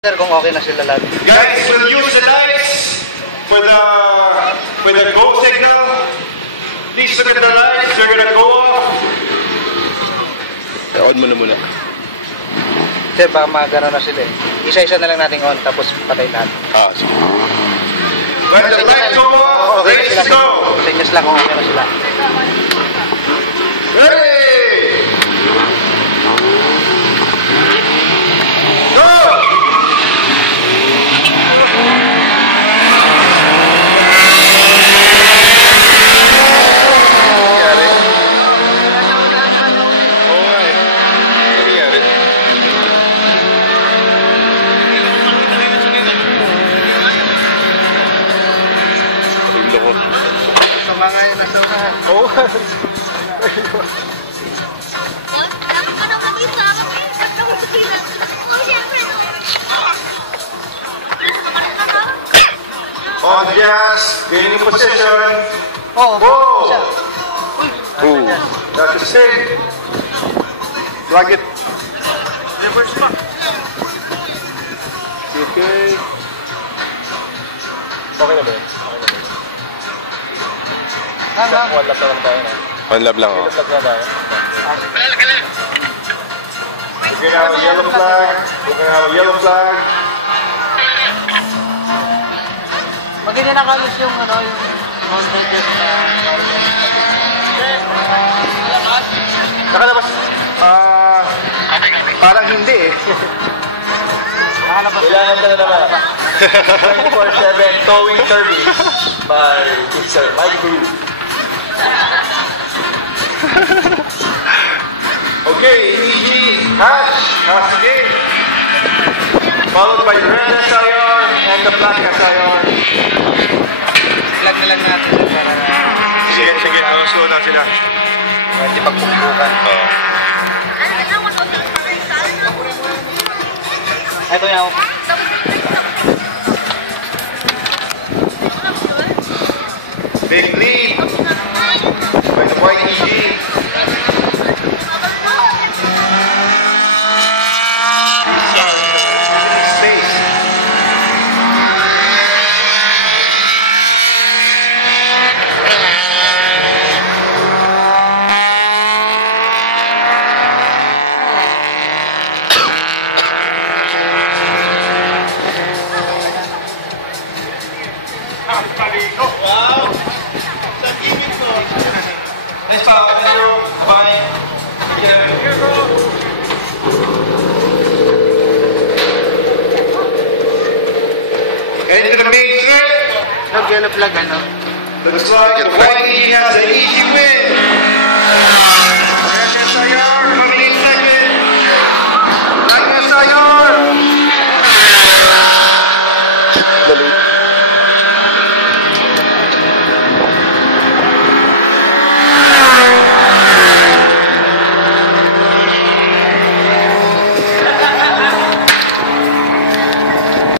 Sir, kung okay na sila lahat. Guys, we'll use the lights with the go signal. Please look at the lights. They're gonna go off. On mo na muna. Sir, baka magano na sila eh. Isa-isa na lang natin on, tapos patay lahat. Sige. When the lights go off, race go. Senyas lang kung okay na sila. Ready? Go! Mga yun nasa unahan. Oo. On gas, gaining position. Oo. Whoa. That's a safe. Drag it. Reverse pa. Okay. Okay na ba yun? Hanggang. One lap na lang tayo na. On lap lang, oh. One lap na tayo. We're gonna have a yellow flag. We're gonna have a yellow flag. Maganda na kalos yung ano, yung mountain jet na Nakalabas. Parang hindi eh. nakalabas. Kailangan ka na naman. 24/7 towing service by Mr. Mike Blue. Okay, EG, hash again. Followed by the red SIR and the black SIR. Flag na lang natin para Sige, slow na sila. hindi pagpukpukan. Ito yung Big lead by the white EG. Space. Wow! Nice foul, Pedro. Bye. And to the main strip. nag-yellow flag ano. Looks like the white EG has the